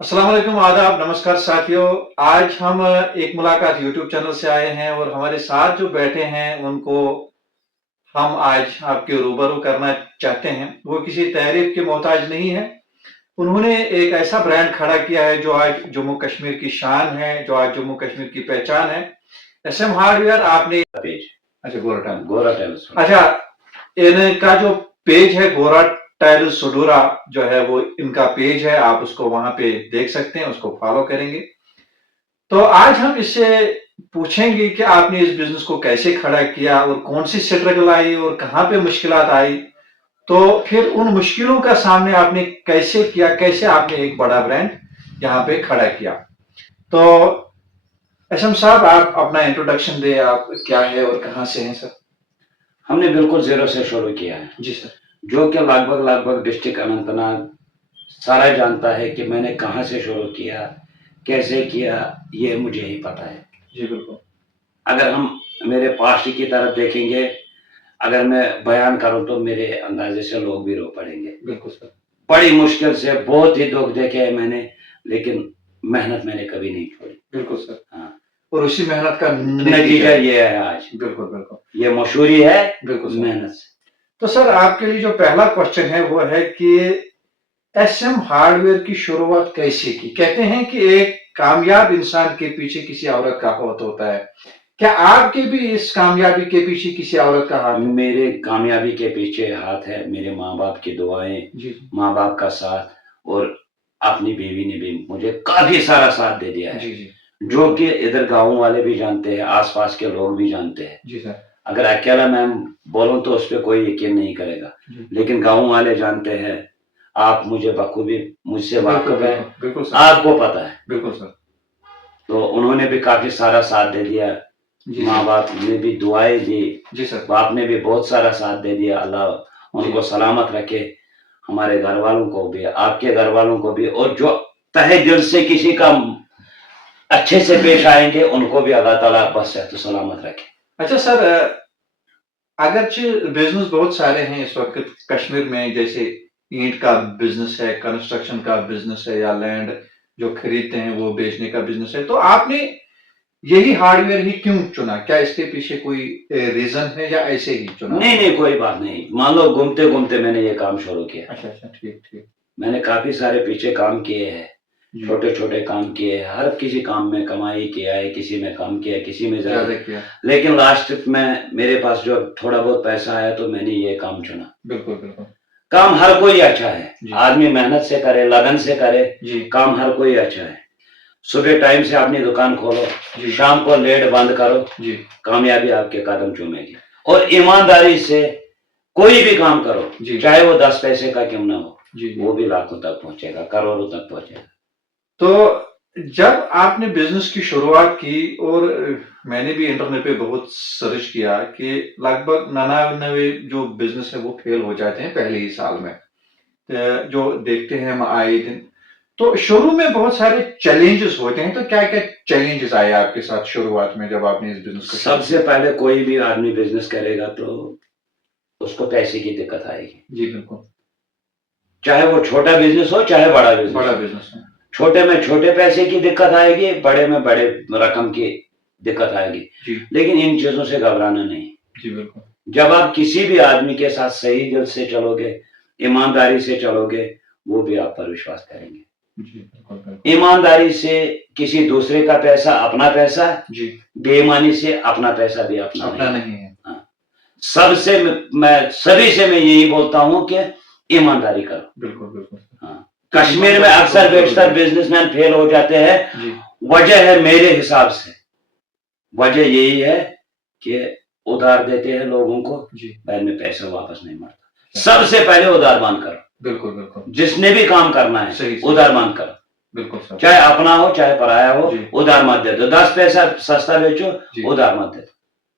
अस्सलाम वालेकुम, आदाब, नमस्कार साथियों। आज हम एक मुलाकात यूट्यूब चैनल से आए हैं और हमारे साथ जो बैठे हैं उनको हम आज आपके रूबरू करना चाहते हैं। वो किसी तारीफ के मोहताज नहीं है। उन्होंने एक ऐसा ब्रांड खड़ा किया है जो आज जम्मू कश्मीर की शान है, जो आज जम्मू कश्मीर की पहचान है। एसएम हार्डवेयर आपने पेज, अच्छा गोरा टाइल, गोरा टाइल्स, अच्छा, इनका जो पेज है गोरा टाइल सुडूरा जो है वो इनका पेज है, आप उसको वहां पे देख सकते हैं, उसको फॉलो करेंगे। तो आज हम इससे पूछेंगे कि आपने इस बिजनेस को कैसे खड़ा किया और कौन सी स्ट्रगल आई और कहाँ पे मुश्किलात आई। तो फिर उन मुश्किलों का सामने आपने कैसे किया, कैसे आपने एक बड़ा ब्रांड यहाँ पे खड़ा किया। तो एसएम साहब, आप अपना इंट्रोडक्शन दे, आप क्या है और कहाँ से हैं सर। हमने बिल्कुल जीरो से शुरू किया है, जी सर। जो कि लगभग लगभग डिस्ट्रिक्ट अनंतनाग सारा जानता है कि मैंने कहाँ से शुरू किया, कैसे किया, ये मुझे ही पता है। जी बिल्कुल। अगर हम मेरे पास्ट की तरफ देखेंगे, अगर मैं बयान करूं तो मेरे अंदाजे से लोग भी रो पड़ेंगे। बिल्कुल सर। बड़ी मुश्किल से बहुत ही दुख देखे है मैंने, लेकिन मेहनत मैंने कभी नहीं छोड़ी। बिल्कुल सर। हाँ, और उसी मेहनत का नतीजा ये है आज। बिल्कुल बिल्कुल। ये मशहूरी है बिल्कुल सर। मेहनत से। तो सर आपके लिए जो पहला क्वेश्चन है वो है कि एसएम हार्डवेयर की शुरुआत कैसे की। कहते हैं कि एक कामयाब इंसान के पीछे किसी औरत का हाथ होता है। क्या आपके भी इस कामयाबी के पीछे किसी औरत का हाथ है? मेरे कामयाबी के पीछे हाथ है मेरे माँ बाप की दुआएं, जी। माँ बाप का साथ, और अपनी बीवी ने भी मुझे काफी सारा साथ दे दिया है। जी जी। जो कि इधर गांव वाले भी जानते हैं, आसपास के लोग भी जानते हैं। जी सर। अगर अकेला मैं बोलूं तो उस पर कोई यकीन नहीं करेगा, लेकिन गांव वाले जानते हैं। आप मुझे बखूबी मुझसे वाकिफ है, बिल्कुल सर। आपको पता है। बिल्कुल सर। तो उन्होंने भी काफी सारा साथ दे दिया। माँ बाप ने भी दुआएं दी। जी सर। बाप ने भी बहुत सारा साथ दे दिया। अल्लाह उनको सलामत रखे, हमारे घर वालों को भी, आपके घर वालों को भी, और जो तहे दिल से किसी का अच्छे से पेश आएंगे उनको भी अल्लाह ताला बस है तो सलामत रखे। अच्छा सर, अगरचे बिजनेस बहुत सारे हैं इस वक्त कश्मीर में, जैसे ईंट का बिजनेस है, कंस्ट्रक्शन का बिजनेस है, या लैंड जो खरीदते हैं वो बेचने का बिजनेस है। तो आपने यही हार्डवेयर ही क्यों चुना? क्या इसके पीछे कोई रीजन है या ऐसे ही चुना? नहीं नहीं, कोई बात नहीं। मान लो घूमते घूमते मैंने ये काम शुरू किया। अच्छा अच्छा, ठीक ठीक। मैंने काफी सारे पीछे काम किए हैं, छोटे छोटे काम किए हैं, हर किसी काम में कमाई किया है, किसी में काम किया, किसी में ज्यादा किया, लेकिन लास्ट में मेरे पास जो थोड़ा बहुत पैसा आया तो मैंने ये काम चुना। बिल्कुल बिल्कुल। काम हर कोई अच्छा है, आदमी मेहनत से करे, लगन से करे, काम हर कोई अच्छा है। सुबह टाइम से अपनी दुकान खोलो, शाम को लेट बंद करो, कामयाबी आपके कदम चूमेगी। और ईमानदारी से कोई भी काम करो, चाहे वो 10 पैसे का क्यों ना हो, वो भी लाखों तक पहुंचेगा, करोड़ों तक पहुंचेगा। तो जब आपने बिजनेस की शुरुआत की, और मैंने भी इंटरनेट पे बहुत सर्च किया कि लगभग 99 जो बिजनेस है वो फेल हो जाते हैं पहले ही साल में, जो देखते हैं हम आए दिन। तो शुरू में बहुत सारे चैलेंजेस होते हैं, तो क्या क्या चैलेंजेस आए आपके साथ शुरुआत में जब आपने इस बिजनेस को? सबसे पहले कोई भी आदमी बिजनेस करेगा तो उसको पैसे की दिक्कत आएगी। जी बिल्कुल। चाहे वो छोटा बिजनेस हो चाहे बड़ा बिजनेस, बड़ा बिजनेस है। छोटे में छोटे पैसे की दिक्कत आएगी, बड़े में बड़े रकम की दिक्कत आएगी। लेकिन इन चीजों से घबराना नहीं। जी बिल्कुल। जब आप किसी भी आदमी के साथ सही दिल से चलोगे, ईमानदारी से चलोगे, वो भी आप पर विश्वास करेंगे। जी बिल्कुल। ईमानदारी से किसी दूसरे का पैसा अपना पैसा, बेईमानी से अपना पैसा भी अपना नहीं है। हाँ, सबसे मैं सभी से मैं यही बोलता हूं कि ईमानदारी करो। बिल्कुल बिल्कुल। हाँ, कश्मीर में अक्सर बेशतर बिजनेसमैन फेल हो जाते हैं। वजह है मेरे हिसाब से, वजह यही है कि उधार देते हैं लोगों को, बाद में पैसा वापस नहीं मिलता। सबसे पहले उधार मांग करो। बिल्कुल बिल्कुल। जिसने भी काम करना है उधार मांग करो। बिल्कुल, चाहे अपना हो चाहे पराया हो, उधार मत दे दो। 10 पैसा सस्ता बेचो, उधार मत दे दो,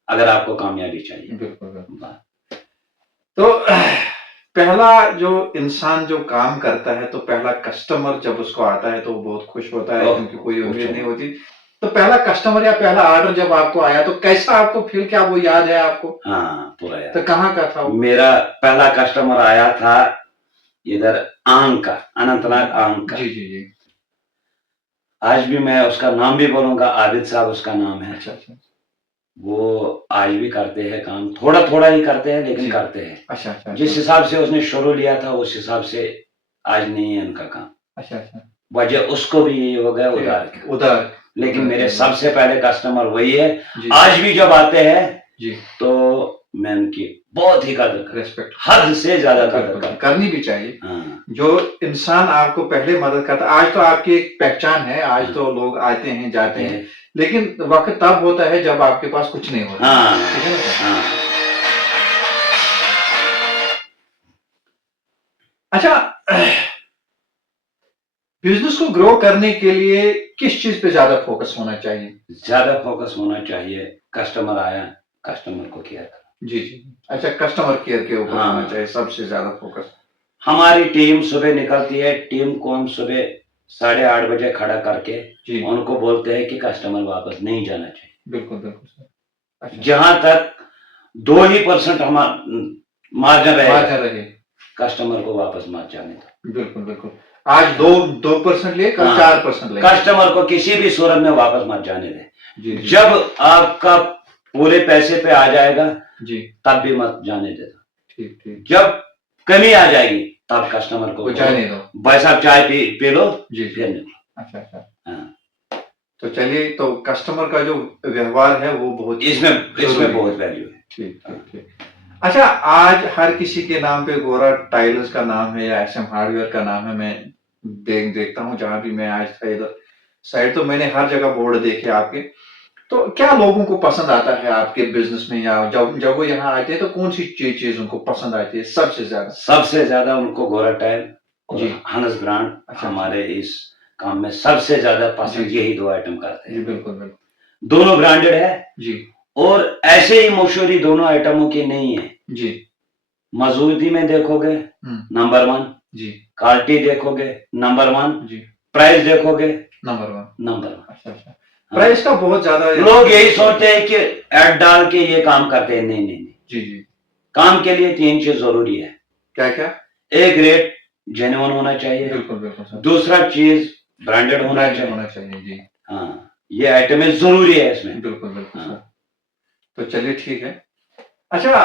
अगर आपको कामयाबी चाहिए। बिल्कुल। तो पहला जो इंसान जो काम करता है, तो पहला कस्टमर जब उसको आता है तो वो बहुत खुश होता है, क्योंकि कोई उम्मीद नहीं होती। तो पहला कस्टमर या पहला ऑर्डर जब आपको आया तो कैसा आपको फील, क्या वो याद है आपको? हाँ, पूरा याद। तो कहाँ का था वो? मेरा पहला कस्टमर आया था इधर आंग का, अनंतनाग आंग का। जी जी जी। आज भी मैं उसका नाम भी बोलूंगा, आबिद साहब उसका नाम है। अच्छा अच्छा वो आज भी करते हैं काम, थोड़ा थोड़ा ही करते हैं लेकिन जी। करते हैं। अच्छा अच्छा जिस अच्छा हिसाब से उसने शुरू लिया था उस हिसाब से आज नहीं है उनका काम। अच्छा अच्छा वजह उसको भी यही हो गया उधार का। उधर लेकिन उधर मेरे के सबसे पहले कस्टमर वही है। जी आज भी जब आते हैं जी तो मैं उनकी बहुत ही कदर करता हूं, रेस्पेक्ट हद से ज्यादा कदर बिल्कुल करता करनी भी चाहिए। हूं। हाँ, जो इंसान आपको पहले मदद करता, आज तो आपकी एक पहचान है, आज हाँ। तो लोग आते हैं जाते हैं, है। लेकिन वक्त तब होता है जब आपके पास कुछ नहीं होता है। हाँ, ठीक है ना सर? हाँ। अच्छा, बिजनेस को ग्रो करने के लिए किस चीज पे ज्यादा फोकस होना चाहिए? ज्यादा फोकस होना चाहिए, कस्टमर आया, कस्टमर को केयर करना। जी जी। अच्छा, कस्टमर केयर के ऊपर हाँ। होना चाहिए सबसे ज्यादा फोकस। हमारी टीम सुबह निकलती है, टीम को हम सुबह 8:30 बजे खड़ा करके जी उनको बोलते हैं कि कस्टमर वापस नहीं जाना चाहिए। बिल्कुल बिल्कुल सर। अच्छा, जहां तक 2% हमारा मार्जिन मार्जिन रहेगा, रहे। कस्टमर को वापस मत जाने दो। बिल्कुल बिल्कुल। आज 2% लिए, कल हाँ। 4% लेंगे। कस्टमर को किसी भी सूरत में वापस मत जाने दे। जी जी जब आपका पूरे पैसे पे आ जाएगा जी तब भी मत जाने देना। ठीक ठीक। जब कमी आ जाएगी तब कस्टमर को जाने दो। भाई साहब चाय पी लो, जी फिर जी। निकलो। अच्छा अच्छा। हाँ। तो चलिए, तो कस्टमर का जो व्यवहार है वो बहुत इसमें जरूरी है। बहुत वैल्यू है। ठीक ठीक ठीक। अच्छा, आज हर किसी के नाम पे गोरा टाइल्स का नाम है या एसएम हार्डवेयर का नाम है। मैं देखता हूँ जहां भी मैं आज था इधर साइड, तो मैंने हर जगह बोर्ड देखे आपके। तो क्या लोगों को पसंद आता है आपके बिजनेस में, या जब जब वो यहाँ आते हैं तो कौन सी चीज उनको पसंद आती है सबसे ज्यादा? सबसे ज्यादा उनको गोरा टाइल और जी। हनस ब्रांड अच्छा, हमारे इस काम में सबसे ज्यादा पसंद, जी। यही 2 आइटम करते जी हैं। बिल्कुल बिल्कुल। दोनों ब्रांडेड है जी और ऐसे ही मशहूरी दोनों आइटमों की नहीं है। जी। मजबूती में देखोगे नंबर 1, जी क्वालिटी देखोगे नंबर 1, जी। प्राइस देखोगे नंबर 1। नंबर 1। अच्छा अच्छा। प्राइस का बहुत ज्यादा लोग यही सोचते हैं कि ऐड डाल के ये काम करते हैं, नहीं नहीं नहीं। जी जी। काम के लिए 3 चीज जरूरी है। क्या क्या? एक, रेट जेन्युइन होना चाहिए। बिल्कुल बिल्कुल सर। दूसरा चीज ब्रांडेड होना ब्रांडेड चाहिए। होना चाहिए जी। हाँ, ये आइटम जरूरी है इसमें। बिल्कुल बिल्कुल हाँ। सर। तो चलिए ठीक है। अच्छा,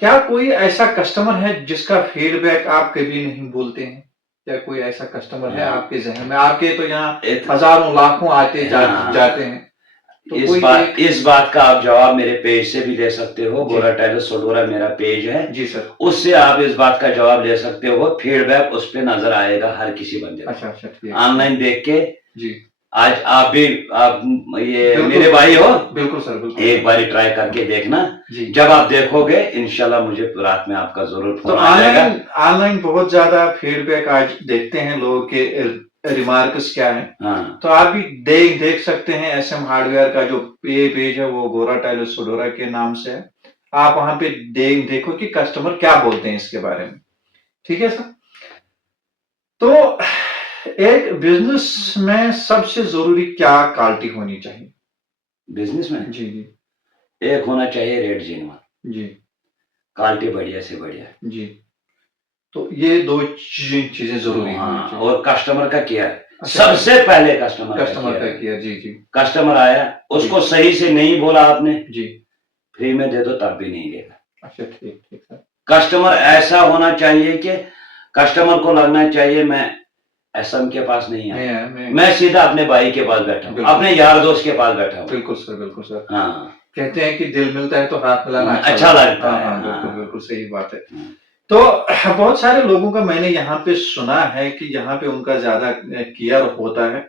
क्या कोई ऐसा कस्टमर है जिसका फीडबैक आप कभी नहीं भूलते हैं? क्या कोई ऐसा कस्टमर है हाँ। आपके जहन में? आपके तो यहाँ एक- हजारों लाखों आते हाँ। जाते हैं, तो इस कोई बात का आप जवाब मेरे पेज से भी ले सकते हो। जी। गोरा टाइल्स सोडोरा मेरा पेज है जी सर। उससे आप इस बात का जवाब ले सकते हो। फीडबैक उस पे नजर आएगा हर किसी बंदे को। अच्छा अच्छा ठीक है। ऑनलाइन देख के जी आज आप ये बिल्कुल। मेरे भाई हो, बिल्कुल सर बिल्कुल। एक बार ट्राई करके देखना। जी। जब आप देखोगे इंशाल्लाह मुझे रात में आपका जरूर तो फोन आ जाएगा। ऑनलाइन बहुत ज्यादा फीडबैक आज देखते हैं लोगों के, रिमार्क्स क्या है। हाँ। तो आप भी देख सकते हैं, एसएम हार्डवेयर का जो पेज है वो गोरा टाइल्स सोडोरा के नाम से है। आप वहां पे देखो कि कस्टमर क्या बोलते हैं इसके बारे में। ठीक है सर। तो एक बिजनेस में सबसे जरूरी क्या क्वालिटी होनी चाहिए? बिजनेस में जी जी एक होना चाहिए रेट जेन्युइन, जी क्वालिटी बढ़िया से बढ़िया। जी। तो ये दो चीजें जरूरी होनी हाँ, चाहिए। और कस्टमर का केयर। अच्छा, सबसे पहले कस्टमर का किया। जी जी कस्टमर आया, उसको सही से नहीं बोला आपने, जी। फ्री में दे दो तब भी नहीं लेगा। अच्छा ठीक ठीक सर। कस्टमर ऐसा होना चाहिए कि कस्टमर को लगना चाहिए मैं एसएम के पास नहीं आया, मैं सीधा अपने भाई के पास बैठा हूँ, अपने यार दोस्त के पास बैठा हूँ। बिल्कुल सर बिल्कुल सर। हाँ, कहते हैं कि दिल मिलता है तो हाथ मिलाना अच्छा लगता है। हाँ बिल्कुल बिल्कुल सही बात है। तो बहुत सारे लोगों का मैंने यहाँ पे सुना है कि यहाँ पे उनका ज्यादा केयर होता है।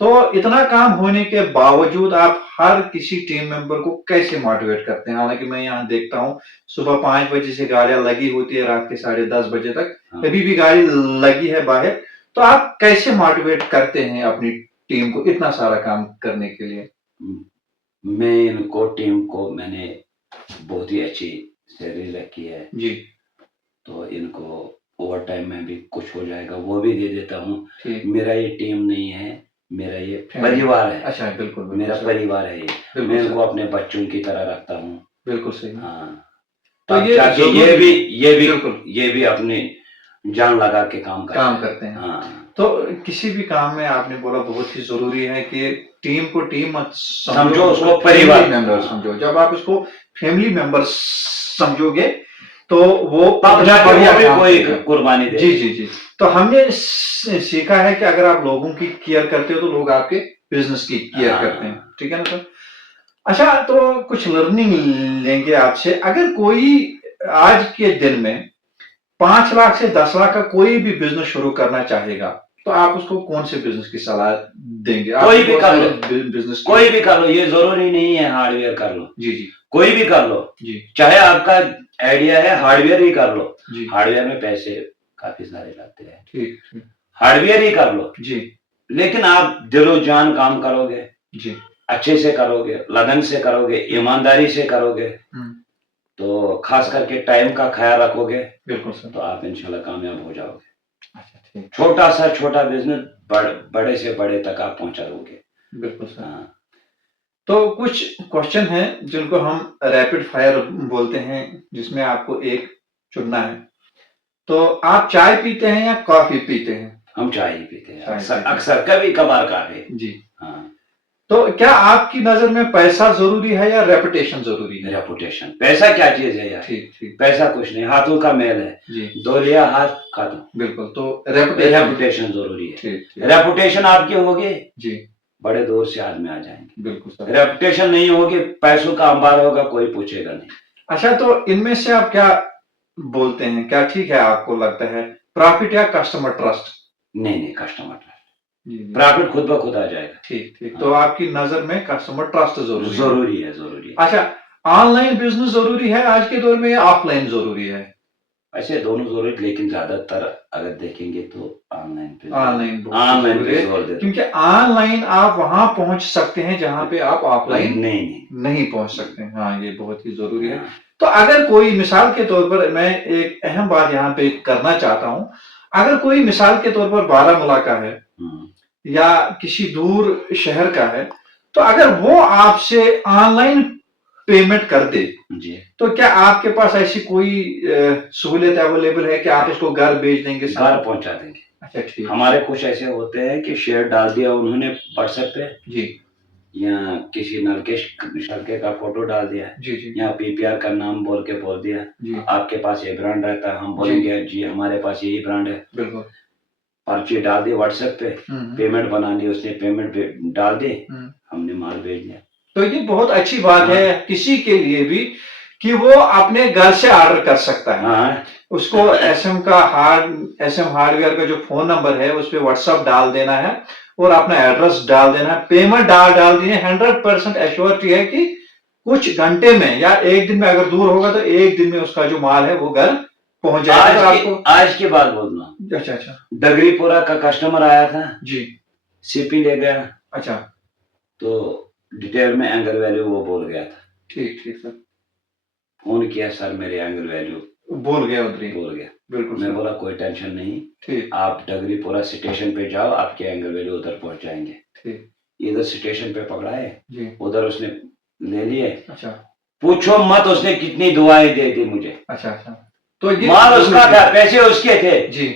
तो इतना काम होने के बावजूद आप हर किसी टीम मेंबर को कैसे मोटिवेट करते हैं? हालांकि मैं यहाँ देखता हूँ सुबह 5 बजे से गाड़ियां लगी होती है, रात के 10:30 बजे तक कभी भी गाड़ी लगी है बाहर। तो आप कैसे मोटिवेट करते हैं अपनी टीम को इतना सारा काम करने के लिए? मैं इनको टीम को मैंने बहुत ही अच्छी सैलरी रखी है जी। तो इनको ओवर टाइम में भी कुछ हो जाएगा वो भी दे देता हूँ। मेरा ये टीम नहीं है, मेरा ये परिवार है। अच्छा बिल्कुल मेरा परिवार है ये। मैं इनको अपने बच्चों की तरह रखता हूँ। बिल्कुल सही। हाँ, तो ये भी अपनी जान लगा के काम करते हैं। हाँ। तो किसी भी काम में आपने बोला बहुत ही जरूरी है कि टीम को टीम मत समझो, उसको परिवार मेंबर समझो। जब आप उसको फैमिली मेंबर समझोगे तो वो तब जाके बढ़िया वो भी काम कोई करेगा। कुर्बानी दे। जी जी जी। तो हमने सीखा है कि अगर आप लोगों की केयर करते हो तो लोग आपके बिजनेस की केयर करते हैं, ठीक है ना सर? अच्छा, तो कुछ लर्निंग लेंगे आपसे। अगर कोई आज के दिन में 5 लाख से 10 लाख का कोई भी बिजनेस शुरू करना चाहेगा तो आप उसको कौन से बिजनेस की सलाह देंगे? कोई भी कर लो, बिजनेस कोई भी कर लो, ये जरूरी नहीं है हार्डवेयर कर लो। जी जी कोई भी कर लो जी। चाहे आपका आइडिया है हार्डवेयर ही कर लो जी। हार्डवेयर में पैसे काफी सारे लगते हैं, ठीक। हार्डवेयर ही कर लो जी। लेकिन आप दिलो जान काम करोगे जी। अच्छे से करोगे, लगन से करोगे, ईमानदारी से करोगे, तो खास करके टाइम का ख्याल रखोगे, बिल्कुल सर, तो आप इंशाल्लाह कामयाब हो जाओगे। अच्छा ठीक। छोटा सा छोटा बिजनेस बड़े से बड़े तक आप पहुंचा दोगे। बिल्कुल सर। हाँ। तो कुछ क्वेश्चन हैं जिनको हम रैपिड फायर बोलते हैं, जिसमें आपको एक चुनना है। तो आप चाय पीते हैं या कॉफी पीते हैं? हम चाय ही पीते हैं, चाय पीते हैं। अक्सर कभी कभार काफी। जी। हाँ। तो क्या आपकी नजर में पैसा जरूरी है या रेपुटेशन जरूरी है? रेपुटेशन। पैसा क्या चीज है यार? ठीक ठीक। पैसा कुछ नहीं, हाथों का मेल है जी। दो लिया हाथ खत्म। बिल्कुल। तो रेपुटेशन जरूरी है। ठीक ठीक। रेपुटेशन आपकी होगी जी, बड़े दूर से आदमी आ जाएंगे। बिल्कुल सर। रेपुटेशन नहीं होगी, पैसों का अंबार होगा, कोई पूछेगा नहीं। अच्छा, तो इनमें से आप क्या बोलते हैं, क्या ठीक है आपको लगता है, प्रॉफिट या कस्टमर ट्रस्ट? नहीं, कस्टमर ट्रस्ट। जी जी। प्रॉफिट खुद ब खुद आ जाएगा। ठीक ठीक। तो आपकी नजर में कस्टमर ट्रस्ट जरूरी है। अच्छा, ऑनलाइन बिजनेस जरूरी है आज के दौर में या ऑफलाइन जरूरी है? ऐसे दोनों जरूरी, लेकिन ज्यादातर अगर देखेंगे तो ऑनलाइन पे जोर देते, क्योंकि ऑनलाइन आप वहां पहुंच सकते हैं जहां पे आप ऑफलाइन नहीं पहुंच सकते। हाँ, ये बहुत ही जरूरी है। तो अगर कोई मिसाल के तौर पर, मैं एक अहम बात यहाँ पे करना चाहता हूँ, अगर कोई मिसाल के तौर पर बारामूला का है या किसी दूर शहर का है, तो अगर वो आपसे ऑनलाइन पेमेंट कर दे जी, तो क्या आपके पास ऐसी कोई सहूलियत अवेलेबल है कि आप उसको घर भेज देंगे? घर पहुंचा देंगे। अच्छा ठीक। हमारे कुछ ऐसे होते हैं कि शेयर डाल दिया उन्होंने व्हाट्सएप पे जी, या किसी नलके का फोटो डाल दिया जी जी, या पीपीआर का नाम बोल दिया जी, आपके पास ये ब्रांड रहता है, हम बोलेंगे जी हमारे पास यही ब्रांड है। बिल्कुल। पर्ची डाल दी व्हाट्सएप पे, पेमेंट बना ली, उसने पेमेंट डाल दी, हमने माल भेज दिया। तो ये बहुत अच्छी बात है किसी के लिए भी कि वो अपने घर से ऑर्डर कर सकता है। उसको एसएम हार्डवेयर का जो फोन नंबर है उस पर व्हाट्सएप डाल देना है और अपना एड्रेस डाल देना है, पेमेंट डाल दी है। 100% एश्योरिटी है कि कुछ घंटे में या एक दिन में, अगर दूर होगा तो एक दिन में उसका जो माल है वो घर पहुंच जाएगा। आपको आज की बात बोलना। अच्छा। डगरीपुरा का कस्टमर आया था जी, सीपी ले गया। अच्छा। तो डिटेल में एंगल वैल्यू वो बोल गया था। ठीक सर। फोन किया, सर मेरे एंगल वैल्यू बोल गया। बिल्कुल। मैं बोला कोई टेंशन नहीं, ठीक, आप डगरीपुरा स्टेशन पे जाओ, आपके एंगल वैल्यू उधर पहुंच जाएंगे। ठीक। इधर स्टेशन पे पकड़ाए जी, उधर उसने ले लिए। अच्छा। पूछो मत उसने कितनी दुआएं दे दी मुझे। अच्छा। तो ये माल उसका था, पैसे उसके थे जी,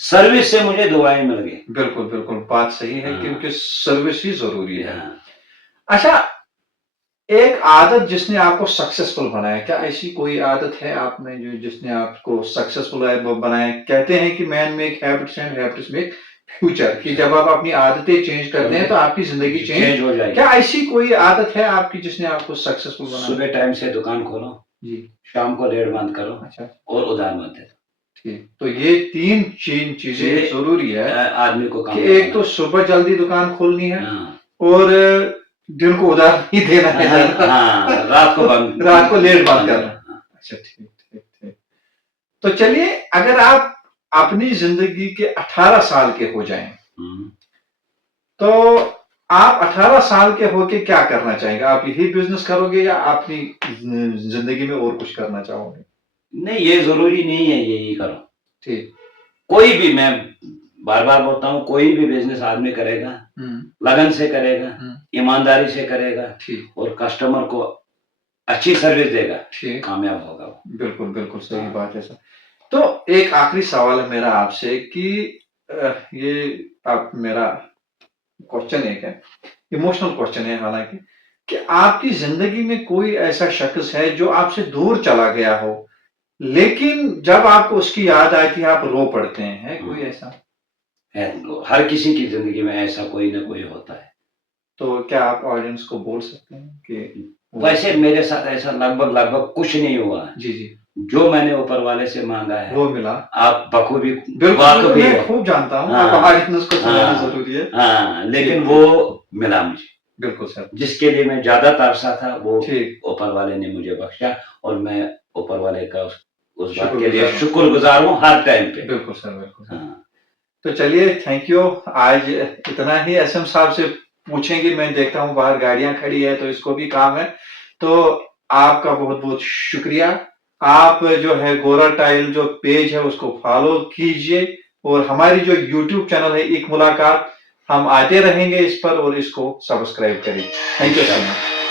सर्विस से मुझे दुआएं मिल गई। बिल्कुल बात सही है। क्योंकि सर्विस ही जरूरी है। अच्छा, एक आदत जिसने आपको सक्सेसफुल बनाया, क्या ऐसी कोई आदत है आप में जो जिसने आपको सक्सेसफुल बनाया? कहते हैं कि man make habits and habits make future, कि जब आप अपनी आदतें चेंज करते हैं तो आपकी जिंदगी चेंज हो जाएगी। क्या ऐसी कोई आदत है आपकी जिसने आपको सक्सेसफुल बनाया? सुबह टाइम से दुकान खोलो जी, शाम को लेट बंद करो। अच्छा। और उधार मत दे। ठीक। तो ये तीन चीजें जरूरी है आदमी को कि एक तो सुबह जल्दी दुकान खोलनी है और दिन को उधार नहीं देना है। रात को लेट बंद करना। अच्छा ठीक। तो चलिए, अगर आप अपनी जिंदगी के 18 साल के हो जाएं तो आप 18 साल के होके क्या करना चाहेंगे? आप यही बिजनेस करोगे या अपनी जिंदगी में और कुछ करना चाहोगे? नहीं, ये जरूरी नहीं है यही करो। ठीक। कोई भी, मैं बार बार बोलता हूँ, कोई भी बिजनेस आदमी करेगा लगन से करेगा, ईमानदारी से करेगा और कस्टमर को अच्छी सर्विस देगा, कामयाब होगा। बिल्कुल सही बात है सर। तो एक आखिरी सवाल है मेरा आपसे कि ये आप मेरा क्वेश्चन एक है, इमोशनल क्वेश्चन है हालाँकि, कि आपकी ज़िंदगी में कोई ऐसा शख़्स है जो आपसे दूर चला गया हो, लेकिन जब आपको उसकी याद आती है आप रो पड़ते हैं, है कोई ऐसा? है, हर किसी की ज़िंदगी में ऐसा कोई न कोई होता है। तो क्या आप ऑडियंस को बोल सकते हैं कि वैसे मेरे साथ ऐसा लगभग कुछ नहीं हुआ है। जी, जी। जो मैंने ऊपर वाले से माँगा है, वो मिला। आप बखूबी बिल्कुल, वाक़फ़ी मैं है। खूब जानता हूँ, हाँ, आप ऑडियंस को समझाना हाँ, ज़रूरी है। हाँ, लेकिन ठीक, वो मिला मुझे। बिल्कुल सर। जिसके लिए मैं ज़्यादा तरसा था, वो ठीक, ऊपर वाले ने मुझे बख्शा और मैं ऊपर वाले का उस बात के लिए शुक्रगुज़ार हूँ। शुक्रगुज़ार हूँ हर टाइम पे। बिल्कुल सर, बिल्कुल सर। हाँ, तो चलिए थैंक यू। आज इतना ही एसएम साहब से पूछेंगे, मैं देखता हूँ बाहर गाड़ियाँ खड़ी है तो इसको भी काम है। तो आपका बहुत-बहुत शुक्रिया। आप जो है गोरा टाइल जो पेज है उसको फॉलो कीजिए और हमारी जो यूट्यूब चैनल है एक मुलाकात, हम आते रहेंगे इस पर और इसको सब्सक्राइब करिए। Thank you so much.